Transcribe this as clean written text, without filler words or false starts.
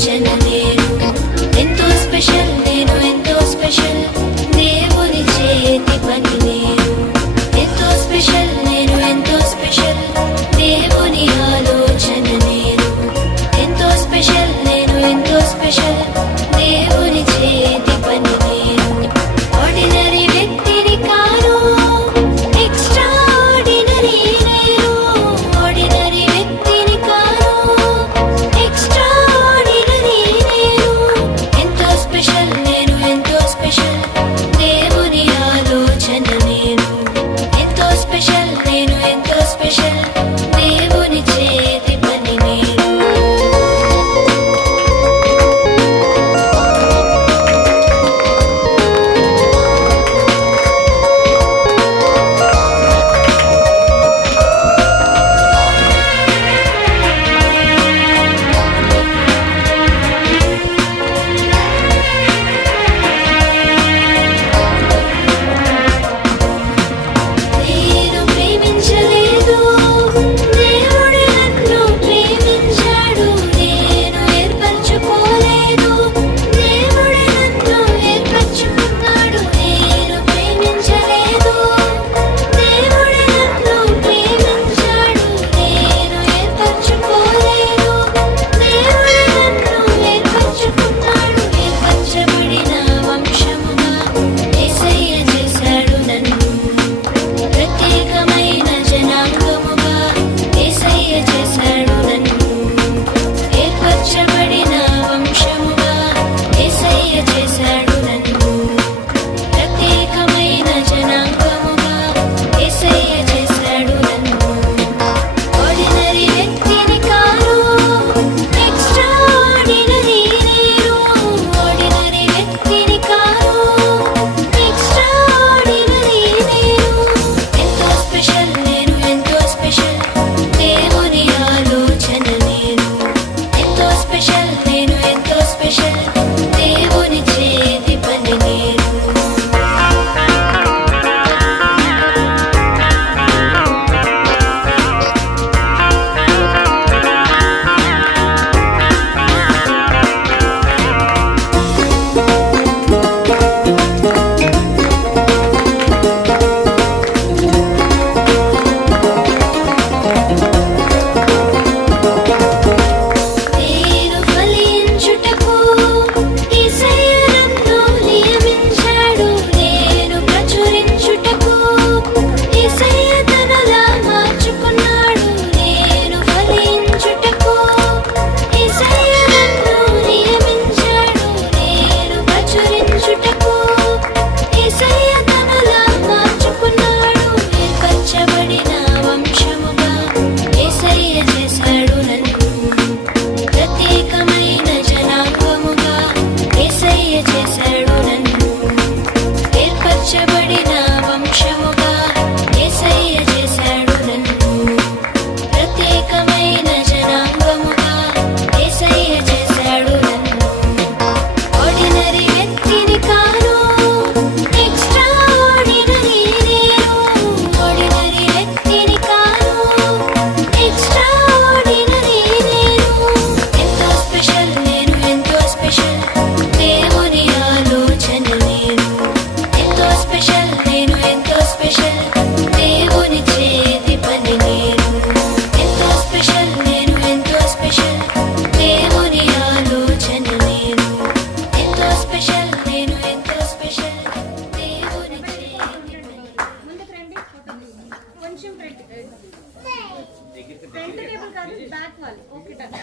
ఆలోచన నేను ఎంతో స్పెషల్, నేను ఎంతో స్పెషల్, దేవుని చేతి పని నేను ఎంతో స్పెషల్, నేను ఎంతో స్పెషల్, దేవుని ఆలోచన నేను ఎంతో స్పెషల్, నేను ఎంతో స్పెషల్, దేవుని చేతి పని నేను ఆర్డినరీ వ్యక్తిని కాను, ఎక్స్ట్రాఆర్డినరీ నేను ఆర్డినరీ వ్యక్తిని కాను, ఎక్స్ట్రాఆర్డినరీ నేను ఎంతో స్పెషల్, నేను ఎంతో స్పెషల్, దేవుని ఆలోచన నేను ఎంతో స్పెషల్, నేను ఎంతో స్పెషల్, దేవుని చేతి పని నేను నేను ప్రేమించలేదు, దేవుడే నన్ను ప్రేమించాడు, నేను ఏర్పరచుకోలేదు, దేవుడే నన్ను ఏర్పరచుకున్నాడు. నేను ప్రేమించలేదు, దేవుడే నన్ను ప్రేమించాడు, నేను ఏర్పరచుకోలేదు, దేవుడే నన్ను ఏర్పరచుకున్నాడు. ఏర్పరచబడిన వంశముగా యేసయ్య చేశాడు నన్ను, ప్రత్యేకమైన జనాంగముగా యేసయ్య చేశాడు నన్ను, ఏర్పరచబడిన వంశముగా యేసయ్య చేశాడు నన్ను, ప్రత్యేకమైన జనాంగముగా యేసయ్య చేశాడు నన్ను ఆర్డినరీ వ్యక్తిని కాను, ఎక్స్ట్రాఆర్డినరీ నేను ఆర్డినరీ వ్యక్తిని కాను, ఎక్స్ట్రాఆర్డినరీ నేను ఎంతో స్పెషల్, నేను ఎంతో స్పెషల్, దేవుని ఆలోచన నేను ఎంతో స్పెషల్, నేను ఎంతో స్పెషల్, దేవుని చేతి పని నేను నేను ఫలించుటకు యేసయ్య నన్ను నియమించాడు, నేను ప్రచురించుటకు యేసయ్య తనలా మార్చుకున్నాడు. నేను ఫలించుటకు యేసయ్య నన్ను నియమించాడు, నేను ప్రచురించుటకు యేసయ్య తనలా మార్చుకున్నాడు. ఏర్పరచబడిన వంశముగా యేసయ్య చేశాడు నన్ను, ప్రత్యేకమైన జనాంగముగా యేసయ్య చేశాడు నన్ను, ఏర్పరచబడిన వంశముగా యేసయ్య చేశాడు నన్ను, ప్రత్యేకమైన జనాంగముగా యేసయ్య చేశాడు నన్ను ఆర్డినరీ వ్యక్తిని కాను, ఎక్స్ట్రాఆర్డినరీ నేను ఆర్డినరీ వ్యక్తిని కాను, ఎక్స్ట్రాఆర్డినరీ నేను ఎంతో స్పెషల్, నేను ఎంతో స్పెషల్, దేవుని ఆలోచన నేను ఎంతో స్పెషల్, నేను ఎంతో స్పెషల్, దేవుని చేతి పని నేను ఎంతో స్పెషల్, నేను ఎంతో స్పెషల్, దేవుని ఆలోచన నేను ఎంతో స్పెషల్, నేను ఎంతో స్పెషల్, దేవుని చేతి పని ముందుకు రండి, ఫోటో కొంచెం ఫ్రంట్ టేబుల్ కాదు, బ్యాక్ వాల్. Okay, done.